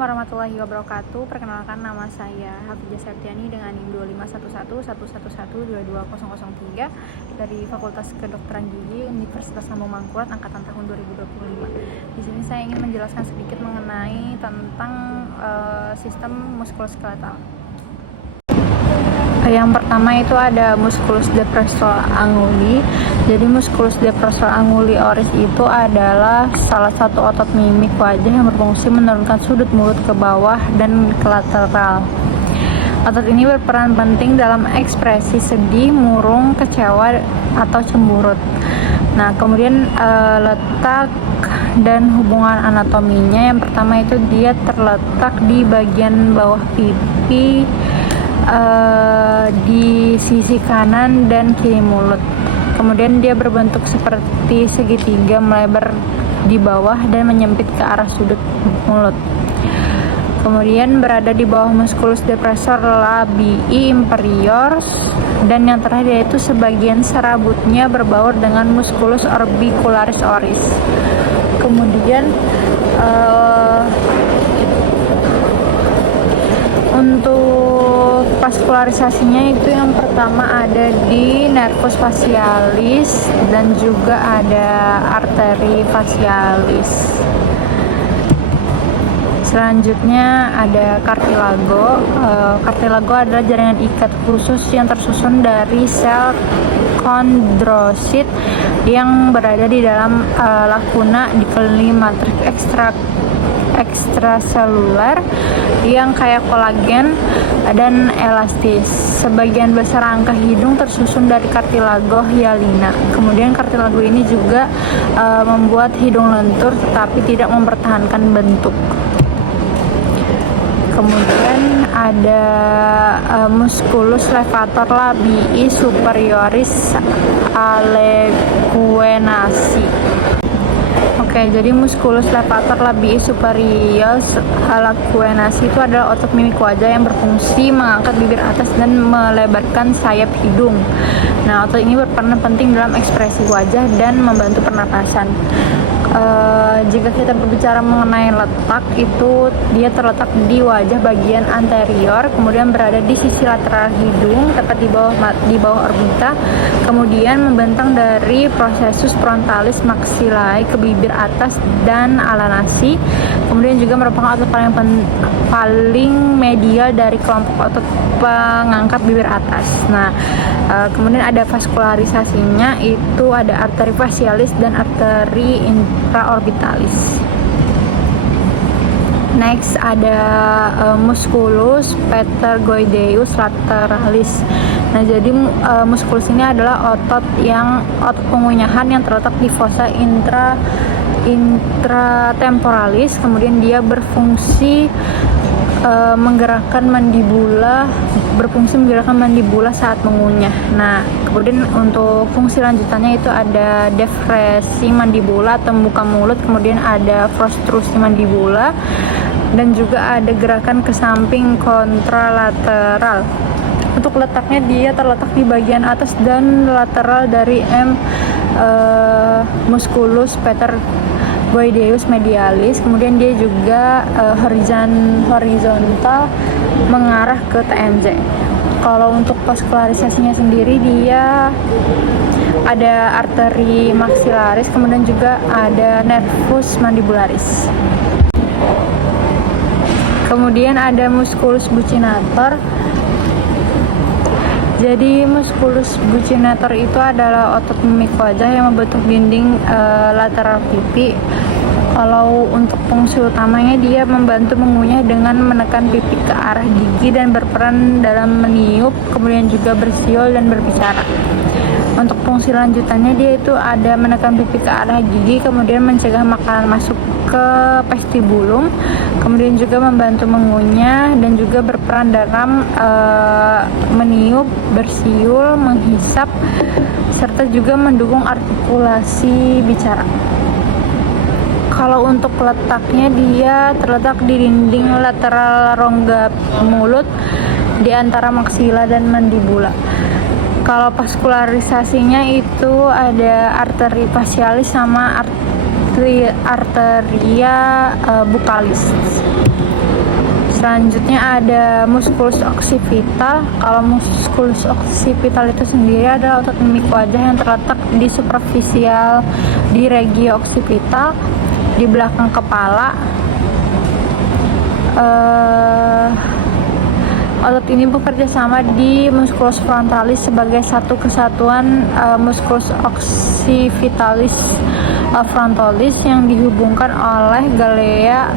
Warahmatullahi wabarakatuh. Perkenalkan, nama saya Hafizah Septiani dengan NIM 2511111222003 dari Fakultas Kedokteran Gigi Universitas Lambung Mangkurat angkatan tahun 2025. Di sini saya ingin menjelaskan sedikit mengenai tentang sistem muskuloskeletal. Yang pertama itu ada musculus depressor anguli. Jadi musculus depressor anguli oris itu adalah salah satu otot mimik wajah yang berfungsi menurunkan sudut mulut ke bawah dan ke lateral. Otot ini berperan penting dalam ekspresi sedih, murung, kecewa, atau cemburut. Nah, kemudian letak dan hubungan anatominya, yang pertama itu dia terletak di bagian bawah pipi, di sisi kanan dan kiri mulut. Kemudian dia berbentuk seperti segitiga melebar di bawah dan menyempit ke arah sudut mulut. Kemudian berada di bawah musculus depressor labii inferior, dan yang terakhir yaitu sebagian serabutnya berbaur dengan musculus orbicularis oris. Kemudian untuk vaskularisasinya itu yang pertama ada di nervus facialis dan juga ada arteri facialis. Selanjutnya ada cartilago. Cartilago adalah jaringan ikat khusus yang tersusun dari sel kondrosit yang berada di dalam lakuna dikelilingi matriks ekstraseluler yang kayak kolagen dan elastis. Sebagian besar rangka hidung tersusun dari cartilago hyalina. Kemudian cartilago ini juga membuat hidung lentur tetapi tidak mempertahankan bentuk. Kemudian ada musculus levator labii superioris alecuenasi. Oke, jadi musculus levator labii superioris alecuenasi itu adalah otot mimik wajah yang berfungsi mengangkat bibir atas dan melebarkan sayap hidung. Nah, otot ini berperan penting dalam ekspresi wajah dan membantu pernapasan. Jika kita berbicara mengenai letak, itu dia terletak di wajah bagian anterior, kemudian berada di sisi lateral hidung, tepat di bawah orbita, kemudian membentang dari processus frontalis maxillae ke bibir atas dan alanasi, kemudian juga merupakan otot paling medial dari kelompok otot pengangkat bibir atas. Nah, kemudian ada vaskularisasinya, itu ada arteri facialis dan arteri intraorbitalis. Next ada musculus pterygoideus lateralis. Nah, jadi musculus ini adalah otot pengunyahan yang terletak di fossa intratemporalis. Kemudian dia berfungsi menggerakkan mandibula saat mengunyah. Nah, kemudian untuk fungsi lanjutannya itu ada depresi mandibula atau buka mulut, kemudian ada protrusi mandibula, dan juga ada gerakan ke samping kontralateral. Untuk letaknya dia terletak di bagian atas dan lateral dari musculus pterygoideus medialis. Kemudian dia juga horizontal mengarah ke TMJ. Kalau untuk vaskularisasinya sendiri, dia ada arteri maxillaris, kemudian juga ada nervus mandibularis. Kemudian ada musculus buccinator. Jadi musculus buccinator itu adalah otot mimik wajah yang membentuk dinding lateral pipi. Kalau untuk fungsi utamanya, dia membantu mengunyah dengan menekan pipi ke arah gigi dan berperan dalam meniup, kemudian juga bersiul dan berbicara. Untuk fungsi lanjutannya, dia itu ada menekan pipi ke arah gigi, kemudian mencegah makanan masuk ke vestibulum, kemudian juga membantu mengunyah dan juga berperan dalam meniup, bersiul, menghisap, serta juga mendukung artikulasi bicara. Kalau untuk letaknya, dia terletak di dinding lateral rongga mulut di antara maksila dan mandibula. Kalau vaskularisasinya itu ada arteri facialis sama arteria buccalis. Selanjutnya ada musculus occipital. Kalau musculus occipital itu sendiri adalah otot mimik wajah yang terletak di superficial di regio occipital di belakang kepala. Otot ini bekerja sama di musculus frontalis sebagai satu kesatuan musculus occipitalis frontalis yang dihubungkan oleh galea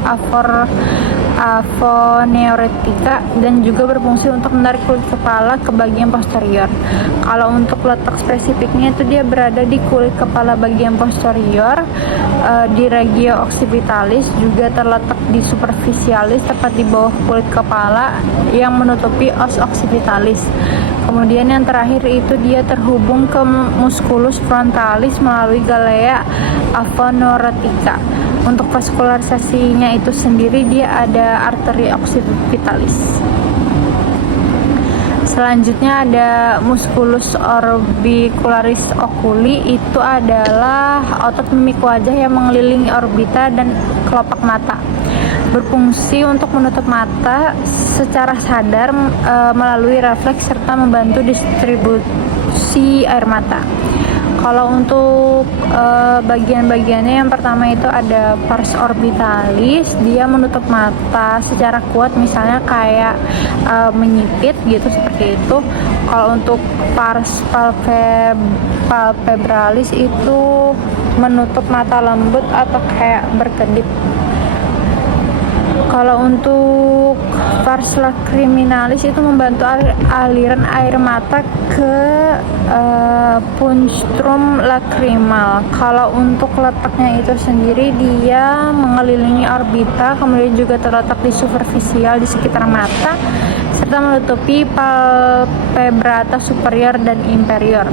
avoneoretica dan juga berfungsi untuk menarik kulit kepala ke bagian posterior. Kalau untuk letak spesifiknya itu dia berada di kulit kepala bagian posterior di regio occipitalis, juga terletak di superficialis tepat di bawah kulit kepala yang menutupi os occipitalis. Kemudian yang terakhir itu dia terhubung ke musculus frontalis melalui galea avoneoretica. Untuk vaskularisasinya itu sendiri dia ada arteri occipitalis. Selanjutnya ada musculus orbicularis oculi. Itu adalah otot mimik wajah yang mengelilingi orbita dan kelopak mata, berfungsi untuk menutup mata secara sadar melalui refleks serta membantu distribusi air mata. Kalau untuk bagian-bagiannya, yang pertama itu ada pars orbitalis. Dia menutup mata secara kuat, misalnya kayak menyipit gitu, seperti itu. Kalau untuk pars palpebralis itu menutup mata lembut atau kayak berkedip. Kalau untuk pars lacriminalis itu membantu aliran air mata ke punstrum lacrimal. Kalau untuk letaknya itu sendiri dia mengelilingi orbita, kemudian juga terletak di superficial di sekitar mata, serta menutupi palpebrata superior dan inferior.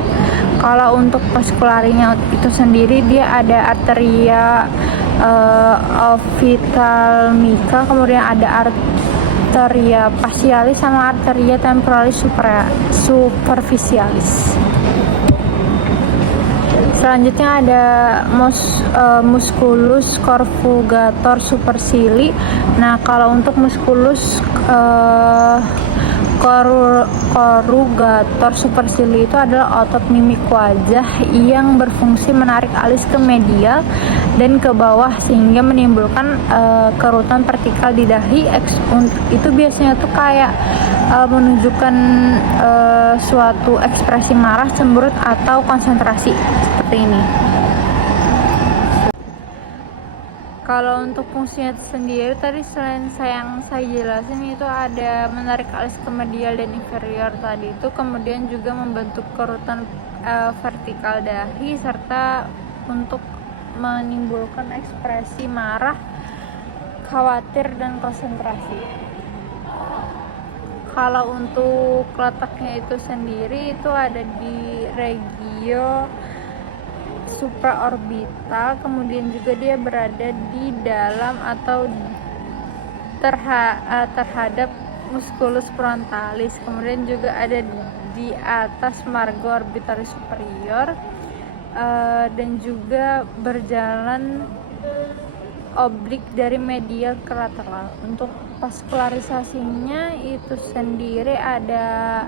Kalau untuk vaskularinya itu sendiri dia ada arteria ophthalmica, kemudian ada arteria facialis sama arteria temporalis superficialis. Selanjutnya ada musculus corrugator supercili. Nah, kalau untuk musculus corrugator supercili itu adalah otot mimik wajah yang berfungsi menarik alis ke medial dan ke bawah sehingga menimbulkan kerutan vertikal di dahi. Itu biasanya tuh kayak menunjukkan suatu ekspresi marah, cemberut atau konsentrasi seperti ini. Kalau untuk fungsinya sendiri tadi selain yang saya jelasin itu ada menarik alis ke medial dan inferior tadi itu, kemudian juga membentuk kerutan vertikal dahi serta untuk menimbulkan ekspresi marah, khawatir dan konsentrasi. Kalau untuk letaknya itu sendiri itu ada di regio supraorbital, kemudian juga dia berada di dalam atau terhadap musculus frontalis, kemudian juga ada di atas marga orbitalis superior, dan juga berjalan oblik dari medial ke lateral. Untuk vaskularisasinya itu sendiri ada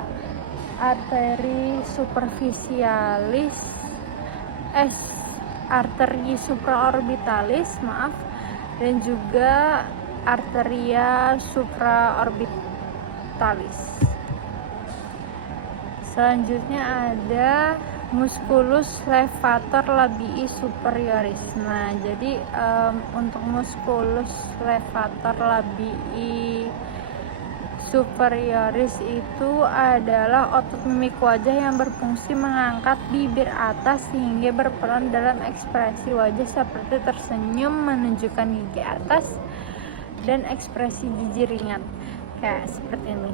arteri superficialis, arteri supraorbitalis, dan juga arteria supraorbitalis. Selanjutnya ada musculus levator labii superioris. Nah, jadi untuk musculus levator labii superioris itu adalah otot mimik wajah yang berfungsi mengangkat bibir atas sehingga berperan dalam ekspresi wajah seperti tersenyum, menunjukkan gigi atas, dan ekspresi gigi ringan kayak seperti ini.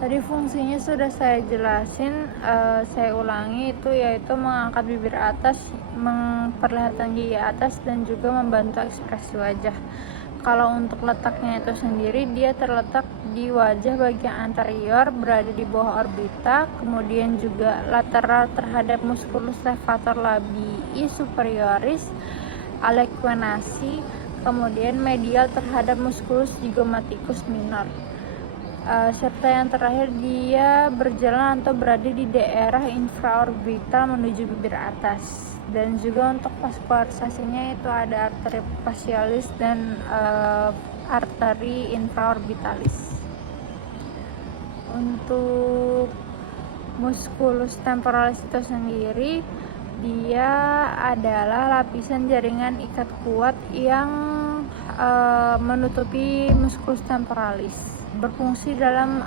Tadi fungsinya sudah saya jelasin, saya ulangi itu yaitu mengangkat bibir atas, memperlihatkan gigi atas, dan juga membantu ekspresi wajah. Kalau untuk letaknya itu sendiri dia terletak di wajah bagian anterior, berada di bawah orbita, kemudian juga lateral terhadap musculus levator labii superioris, alequenasi, kemudian medial terhadap musculus zygomaticus minor. Serta yang terakhir dia berjalan atau berada di daerah infraorbital menuju bibir atas. Dan juga untuk vaskularisasinya itu ada arteri facialis dan arteri infraorbitalis. Untuk musculus temporalis itu sendiri, dia adalah lapisan jaringan ikat kuat yang menutupi musculus temporalis, berfungsi dalam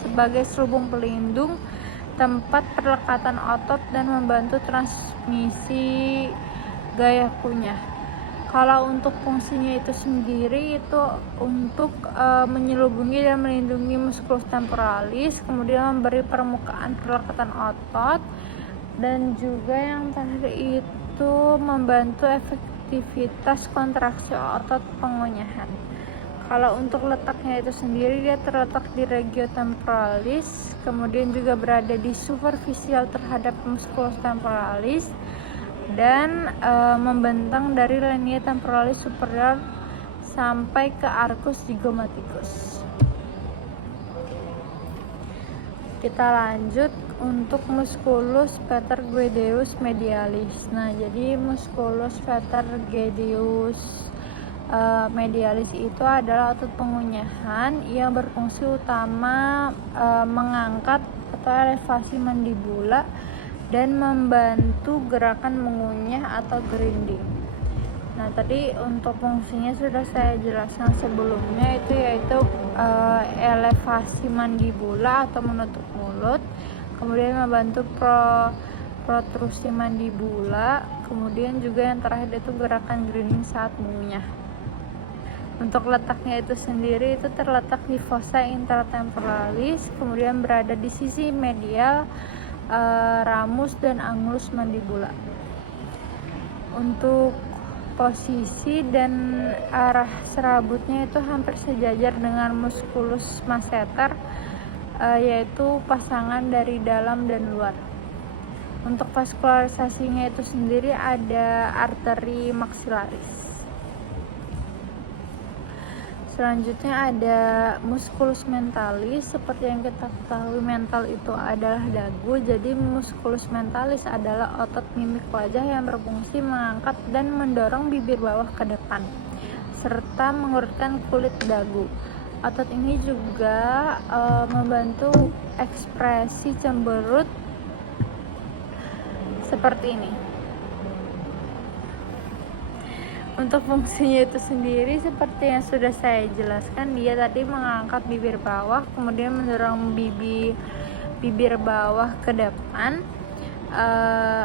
sebagai selubung pelindung tempat perlekatan otot dan membantu transmisi gaya kunyah. Kalau untuk fungsinya itu sendiri itu untuk menyelubungi dan melindungi musculus temporalis, kemudian memberi permukaan perlekatan otot, dan juga yang terakhir itu membantu efektivitas kontraksi otot pengunyahan. Kalau untuk letaknya itu sendiri, dia terletak di regiotemporalis, kemudian juga berada di superficial terhadap musculus temporalis, dan membentang dari linea temporalis superior sampai ke arcus zygomaticus. Kita lanjut untuk musculus Patergudeus medialis. Nah, jadi musculus Patergudeus medialis itu adalah otot pengunyahan yang berfungsi utama mengangkat atau elevasi mandibula dan membantu gerakan mengunyah atau grinding. Nah, tadi untuk fungsinya sudah saya jelaskan sebelumnya, itu yaitu elevasi mandibula atau menutup mulut, kemudian membantu protrusi mandibula, kemudian juga yang terakhir itu gerakan grinding saat mengunyah. Untuk letaknya itu sendiri itu terletak di fossa intertemporalis, kemudian berada di sisi medial ramus dan angulus mandibula. Untuk posisi dan arah serabutnya itu hampir sejajar dengan musculus masseter, yaitu pasangan dari dalam dan luar. Untuk vaskularisasinya itu sendiri ada arteri maxillaris. Selanjutnya ada musculus mentalis. Seperti yang kita ketahui, mental itu adalah dagu. Jadi musculus mentalis adalah otot mimik wajah yang berfungsi mengangkat dan mendorong bibir bawah ke depan serta mengurutkan kulit dagu. Otot ini juga membantu ekspresi cemberut seperti ini. Untuk fungsinya itu sendiri seperti yang sudah saya jelaskan, dia tadi mengangkat bibir bawah, kemudian mendorong bibir bawah ke depan,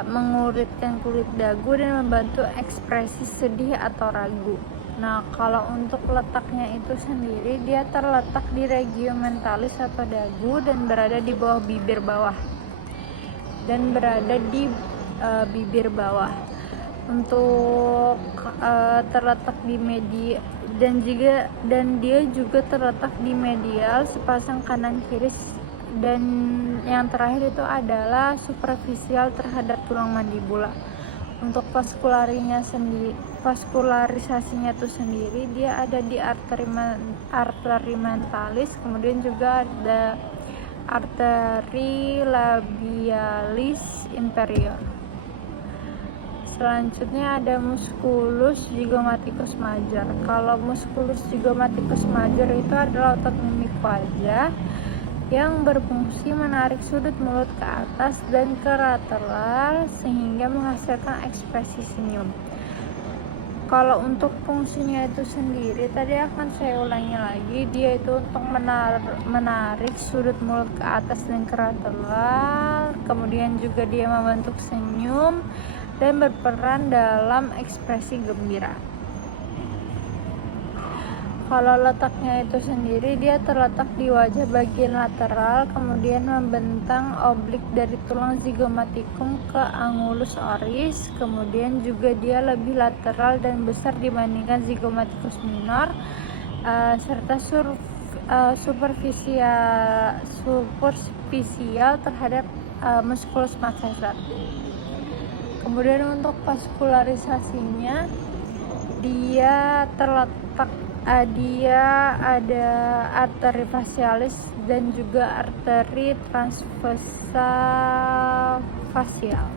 menguritkan kulit dagu dan membantu ekspresi sedih atau ragu. Nah, kalau untuk letaknya itu sendiri, dia terletak di regio-mentalis atau dagu dan berada di bawah bibir bawah untuk terletak di media dan dia juga terletak di medial sepasang kanan kiri, dan yang terakhir itu adalah superficial terhadap tulang mandibula. Untuk vaskularisasinya itu sendiri, dia ada di arteri mentalis, kemudian juga ada arteri labialis inferior. Selanjutnya ada musculus zygomaticus major. Kalau musculus zygomaticus major itu adalah otot mimik wajah yang berfungsi menarik sudut mulut ke atas dan ke lateral sehingga menghasilkan ekspresi senyum. Kalau untuk fungsinya itu sendiri, tadi akan saya ulangi lagi, dia itu untuk menarik sudut mulut ke atas dan ke lateral, kemudian juga dia membentuk senyum dan berperan dalam ekspresi gembira. Kalau letaknya itu sendiri, dia terletak di wajah bagian lateral, kemudian membentang oblik dari tulang zygomaticum ke angulus oris, kemudian juga dia lebih lateral dan besar dibandingkan zygomaticus minor, serta superficial terhadap musculus masseter. Kemudian untuk vaskularisasinya, dia ada arteri facialis dan juga arteri transversal facial.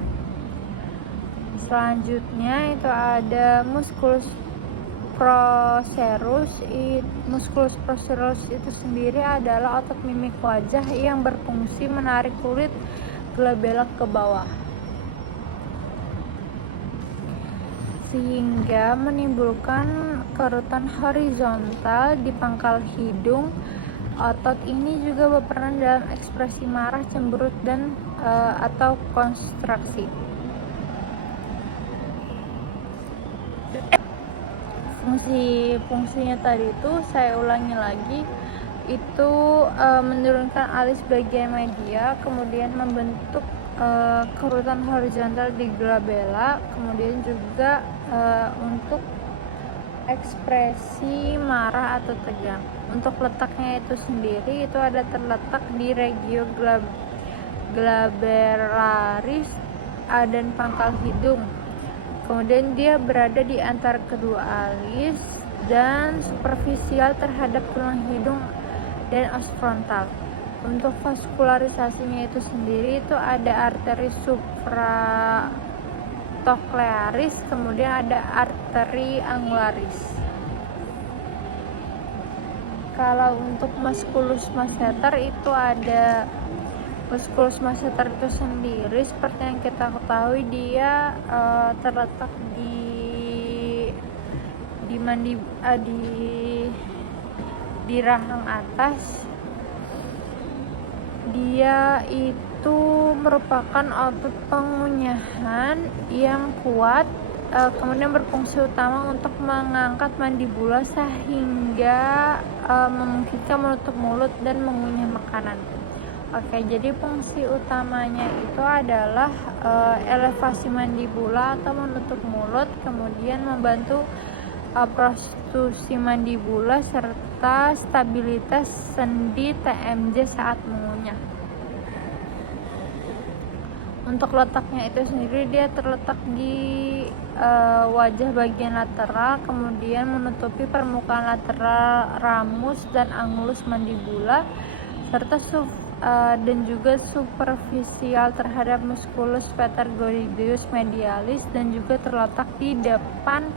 Selanjutnya itu ada musculus procerus. Musculus procerus itu sendiri adalah otot mimik wajah yang berfungsi menarik kulit glabella ke bawah, sehingga menimbulkan kerutan horizontal di pangkal hidung. Otot ini juga berperan dalam ekspresi marah, cemberut, dan atau konstruksi. Fungsinya tadi itu saya ulangi lagi, itu menurunkan alis bagian media, kemudian membentuk kerutan horizontal di glabella, kemudian juga untuk ekspresi marah atau tegang. Untuk letaknya itu sendiri itu ada terletak di regio glabellaris dan pangkal hidung. Kemudian dia berada di antara kedua alis dan superficial terhadap tulang hidung dan os frontal. Untuk vaskularisasinya itu sendiri itu ada arteri supracochlearis, kemudian ada arteri angularis. Kalau untuk musculus masseter itu ada musculus masseter itu sendiri, seperti yang kita ketahui dia terletak di rahang atas. Dia itu merupakan otot pengunyahan yang kuat, kemudian berfungsi utama untuk mengangkat mandibula sehingga memungkinkan menutup mulut dan mengunyah makanan. Oke, jadi fungsi utamanya itu adalah elevasi mandibula atau menutup mulut, kemudian membantu prostruksi mandibula serta stabilitas sendi TMJ saat mengunyah. Untuk letaknya itu sendiri dia terletak di wajah bagian lateral, kemudian menutupi permukaan lateral ramus dan angulus mandibula serta dan juga superficial terhadap musculus pterygoideus medialis, dan juga terletak di depan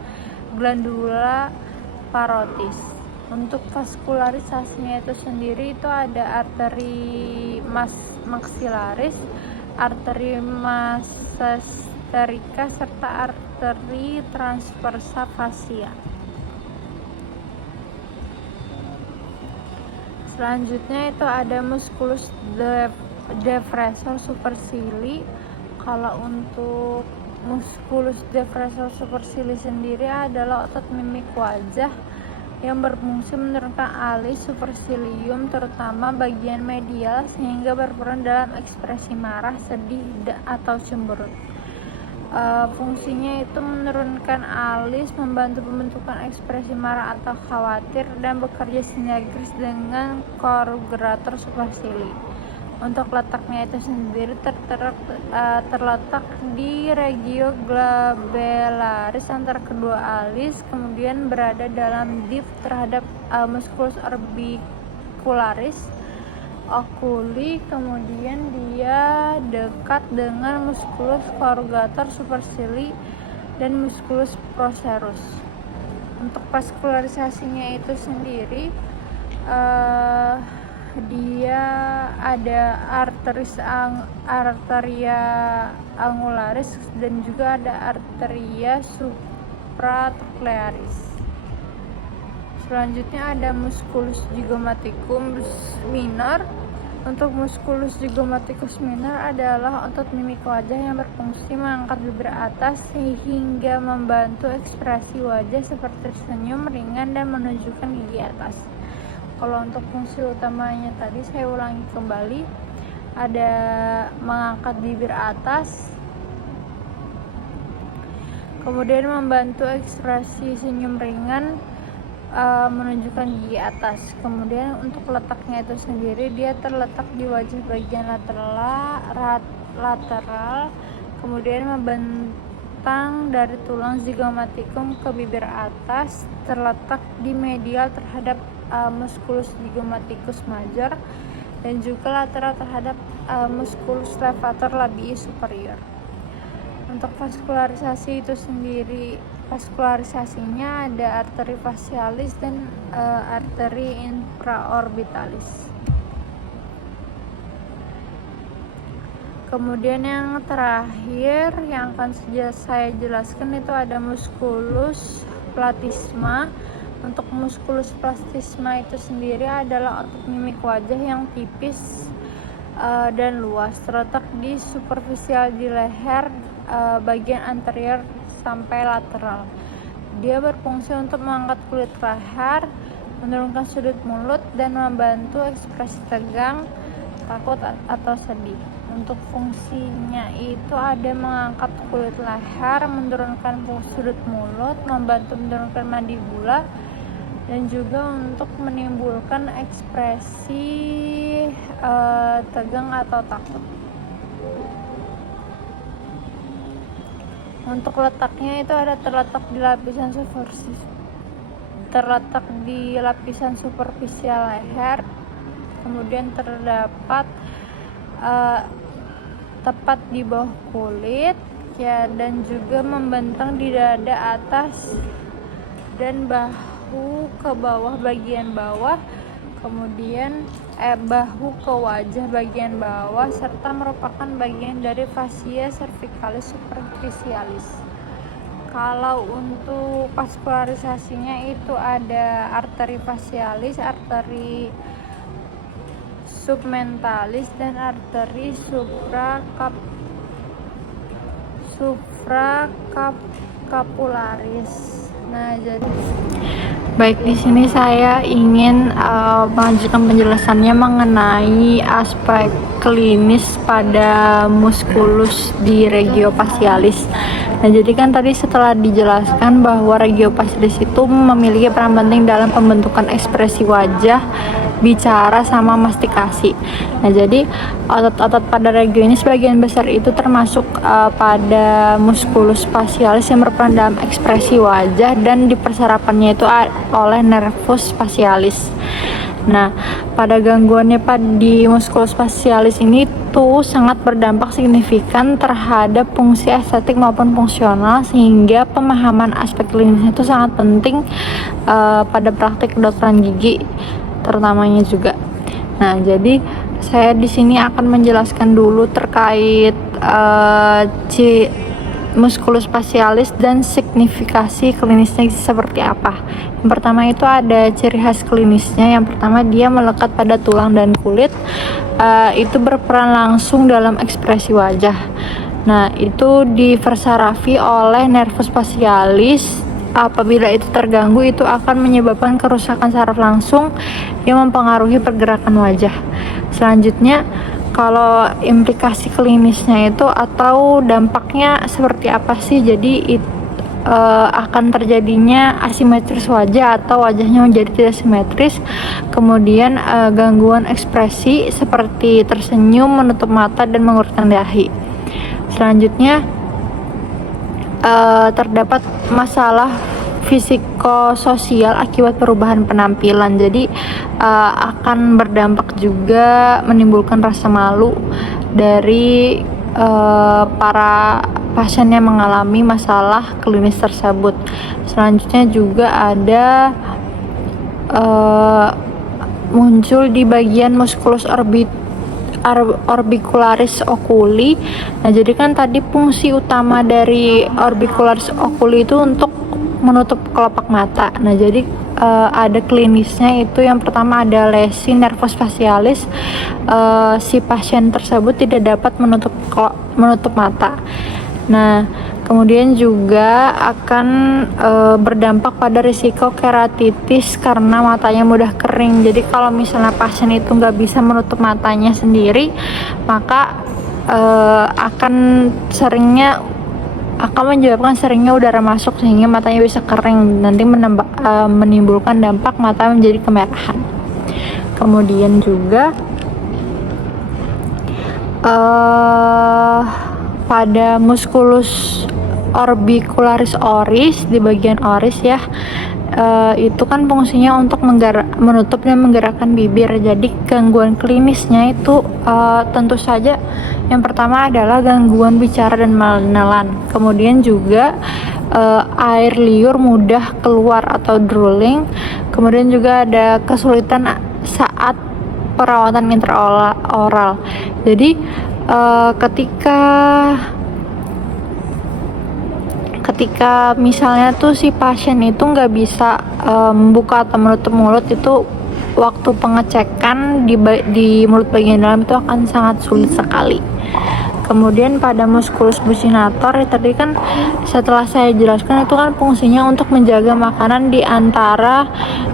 glandula parotis. Untuk vaskularisasinya itu sendiri itu ada arteri maxillaris, arteri masseterica serta arteri transversa facia. Selanjutnya itu ada musculus depressor supercilii. Kalau untuk musculus depressor supercilii sendiri adalah otot mimik wajah yang berfungsi menurunkan alis supercilium, terutama bagian medial, sehingga berperan dalam ekspresi marah, sedih, atau cemberut. Fungsinya itu menurunkan alis, membantu pembentukan ekspresi marah atau khawatir, dan bekerja sinergis dengan corrugator supercilii. Untuk letaknya itu sendiri terletak di regio glabellaris antara kedua alis, kemudian berada dalam div terhadap musculus orbicularis oculi, kemudian dia dekat dengan musculus corrugator supercilii dan musculus procerus. Untuk vaskularisasinya itu sendiri dia ada arteria angularis dan juga ada arteria supracochlearis. Selanjutnya ada musculus zygomaticus minor. Untuk musculus zygomaticus minor adalah otot mimik wajah yang berfungsi mengangkat bibir atas sehingga membantu ekspresi wajah seperti senyum ringan dan menunjukkan gigi atas. Kalau untuk fungsi utamanya tadi saya ulangi kembali, ada mengangkat bibir atas, kemudian membantu ekspresi senyum ringan, menunjukkan gigi atas. Kemudian untuk letaknya itu sendiri dia terletak di wajah bagian lateral, Kemudian membentang dari tulang zigomatikum ke bibir atas, terletak di medial terhadap musculus zygomaticus major dan juga lateral terhadap musculus levator labii superior. Untuk vaskularisasi itu sendiri, vaskularisasinya ada arteri facialis dan arteri infraorbitalis. Kemudian yang terakhir yang akan saya jelaskan itu ada musculus platysma. Untuk musculus platysma itu sendiri adalah otot mimik wajah yang tipis dan luas, terletak di superficial di leher bagian anterior sampai lateral. Dia berfungsi untuk mengangkat kulit leher, menurunkan sudut mulut, dan membantu ekspresi tegang, takut, atau sedih. Untuk fungsinya itu ada mengangkat kulit leher, menurunkan sudut mulut, membantu menurunkan mandibula, dan juga untuk menimbulkan ekspresi tegang atau takut. Untuk letaknya itu ada terletak di lapisan superficial leher, kemudian terdapat tepat di bawah kulit ya, dan juga membentang di dada atas dan bahu ke bawah bagian bawah, kemudian bahu ke wajah bagian bawah, serta merupakan bagian dari fascia cervicalis superficialis. Kalau untuk vaskularisasinya itu ada arteri facialis, arteri submentalis, dan arteri supracapularis. Nah, jadi baik, di sini saya ingin melanjutkan penjelasannya mengenai aspek klinis pada musculus di regio facialis. Nah, jadi kan tadi setelah dijelaskan bahwa regio facialis itu memiliki peran penting dalam pembentukan ekspresi wajah, bicara, sama mastikasi. Nah, jadi otot-otot pada regio ini sebagian besar itu termasuk pada musculus facialis yang berperan dalam ekspresi wajah, dan di persarapannya itu oleh nervus facialis. Nah, pada gangguannya di musculus facialis ini tuh sangat berdampak signifikan terhadap fungsi estetik maupun fungsional, sehingga pemahaman aspek klinisnya itu sangat penting pada praktik kedokteran gigi terutamanya juga. Nah, jadi saya di sini akan menjelaskan dulu terkait musculus facialis dan signifikasi klinisnya seperti apa. Yang pertama itu ada ciri khas klinisnya. Yang pertama, dia melekat pada tulang dan kulit. Itu berperan langsung dalam ekspresi wajah. Nah, itu diversarafi oleh nervus facialis. Apabila itu terganggu, itu akan menyebabkan kerusakan saraf langsung yang mempengaruhi pergerakan wajah. Selanjutnya, kalau implikasi klinisnya itu atau dampaknya seperti apa sih? Jadi akan terjadinya asimetris wajah atau wajahnya menjadi tidak simetris. Kemudian gangguan ekspresi seperti tersenyum, menutup mata, dan mengurutkan dahi. Selanjutnya terdapat masalah fisikososial akibat perubahan penampilan. Jadi akan berdampak juga menimbulkan rasa malu dari para pasien yang mengalami masalah klinis tersebut. Selanjutnya juga ada muncul di bagian musculus orbicularis oculi. Nah, jadi kan tadi fungsi utama dari orbicularis oculi itu untuk menutup kelopak mata. Nah, jadi ada klinisnya itu yang pertama ada lesi nervus facialis. Si pasien tersebut tidak dapat menutup mata. Nah, kemudian juga akan berdampak pada risiko keratitis karena matanya mudah kering. Jadi kalau misalnya pasien itu nggak bisa menutup matanya sendiri, maka akan menyebabkan seringnya udara masuk sehingga matanya bisa kering, nanti menimbulkan dampak mata menjadi kemerahan. Kemudian juga pada musculus orbicularis oris di bagian oris ya. Itu kan fungsinya untuk menutup dan menggerakkan bibir. Jadi gangguan klinisnya itu tentu saja yang pertama adalah gangguan bicara dan menelan. Kemudian juga air liur mudah keluar atau drooling. Kemudian juga ada kesulitan saat perawatan intraoral. Jadi ketika misalnya tuh si pasien itu nggak bisa membuka atau menutup mulut, itu waktu pengecekan di mulut bagian dalam itu akan sangat sulit sekali. Kemudian pada musculus buccinator tadi kan setelah saya jelaskan itu kan fungsinya untuk menjaga makanan di antara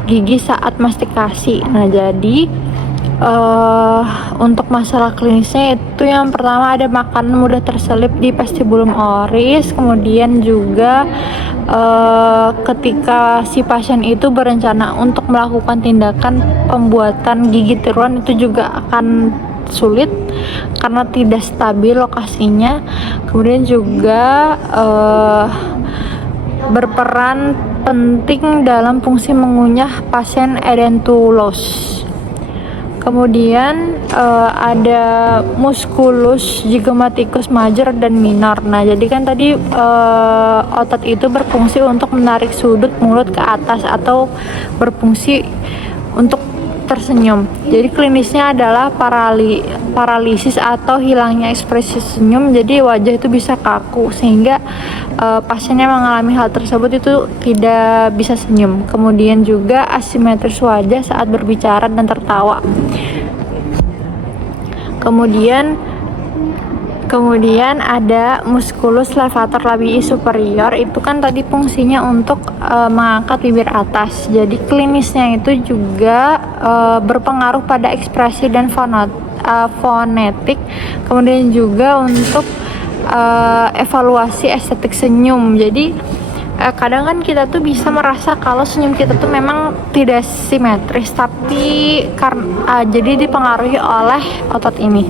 gigi saat mastikasi. Nah, jadi untuk masalah klinisnya itu yang pertama ada makanan mudah terselip di vestibulum oris. Kemudian juga ketika si pasien itu berencana untuk melakukan tindakan pembuatan gigi tiruan itu juga akan sulit karena tidak stabil lokasinya. Kemudian juga berperan penting dalam fungsi mengunyah pasien edentulos. Kemudian ada musculus zygomatikus major dan minor. Nah, jadi kan tadi otot itu berfungsi untuk menarik sudut mulut ke atas atau berfungsi untuk tersenyum. Jadi klinisnya adalah paralisis atau hilangnya ekspresi senyum. Jadi wajah itu bisa kaku sehingga pasien yang mengalami hal tersebut itu tidak bisa senyum. Kemudian juga asimetris wajah saat berbicara dan tertawa. Kemudian ada musculus levator labii superior. Itu kan tadi fungsinya untuk mengangkat bibir atas. Jadi klinisnya itu juga berpengaruh pada ekspresi dan fonetik. Kemudian juga untuk evaluasi estetik senyum. Jadi kadang kan kita tuh bisa merasa kalau senyum kita tuh memang tidak simetris, tapi jadi dipengaruhi oleh otot ini.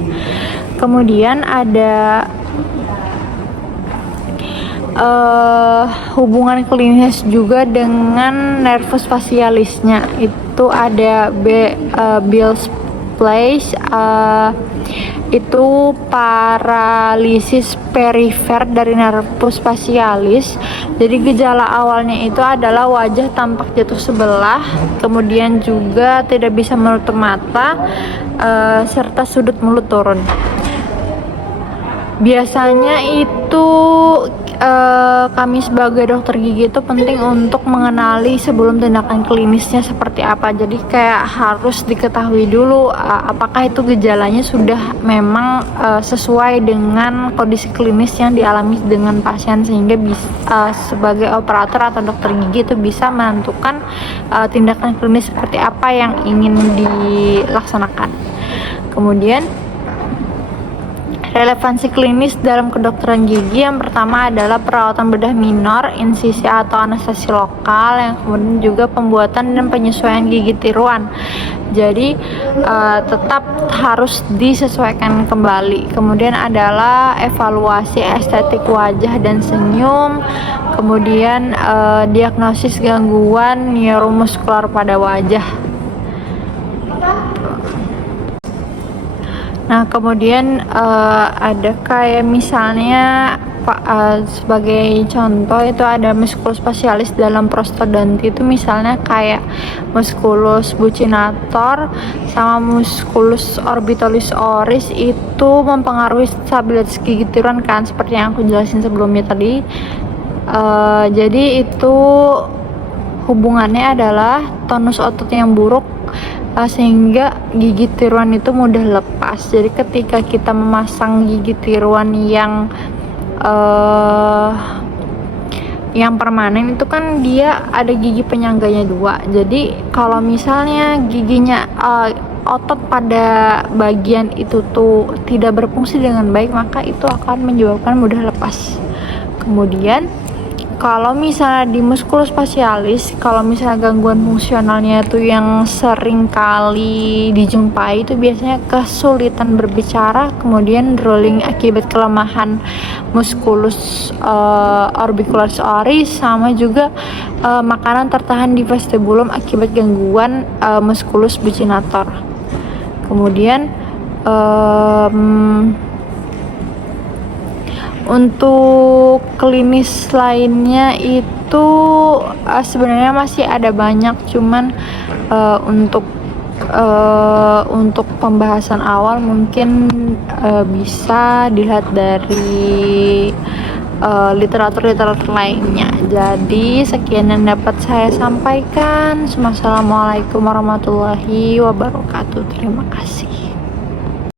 Kemudian ada hubungan klinis juga dengan nervus facialisnya. Itu ada Bell's place, itu paralisis perifer dari nervus facialis. Jadi gejala awalnya itu adalah wajah tampak jatuh sebelah, kemudian juga tidak bisa menutup mata, serta sudut mulut turun. Biasanya itu kami sebagai dokter gigi itu penting untuk mengenali sebelum tindakan klinisnya seperti apa. Jadi kayak harus diketahui dulu apakah itu gejalanya sudah memang sesuai dengan kondisi klinis yang dialami dengan pasien, sehingga bisa sebagai operator atau dokter gigi itu bisa menentukan tindakan klinis seperti apa yang ingin dilaksanakan. Kemudian relevansi klinis dalam kedokteran gigi yang pertama adalah perawatan bedah minor, insisi atau anestesi lokal, yang kemudian juga pembuatan dan penyesuaian gigi tiruan. Jadi tetap harus disesuaikan kembali. Kemudian adalah evaluasi estetik wajah dan senyum. Kemudian diagnosis gangguan neuromuskular pada wajah. Nah, kemudian ada kayak misalnya sebagai contoh itu ada musculus facialis dalam prostodonti. Itu misalnya kayak musculus buccinator sama musculus orbitalis oris itu mempengaruhi stabilitas gigi tiruan kan, seperti yang aku jelasin sebelumnya tadi. Jadi itu hubungannya adalah tonus otot yang buruk sehingga gigi tiruan itu mudah lepas. Jadi ketika kita memasang gigi tiruan yang permanen itu kan dia ada gigi penyangganya 2. Jadi kalau misalnya giginya otot pada bagian itu tuh tidak berfungsi dengan baik, maka itu akan menyebabkan mudah lepas. Kemudian Kalau misalnya di muskulospasialis, kalau misalnya gangguan fungsionalnya itu yang sering kali dijumpai itu biasanya kesulitan berbicara, kemudian drooling akibat kelemahan muskulus orbicularis oris, sama juga makanan tertahan di vestibulum akibat gangguan muskulus buccinator. Kemudian untuk klinis lainnya itu sebenarnya masih ada banyak, cuman untuk pembahasan awal mungkin bisa dilihat dari literatur lainnya. Jadi sekian yang dapat saya sampaikan. Wassalamualaikum warahmatullahi wabarakatuh. Terima kasih.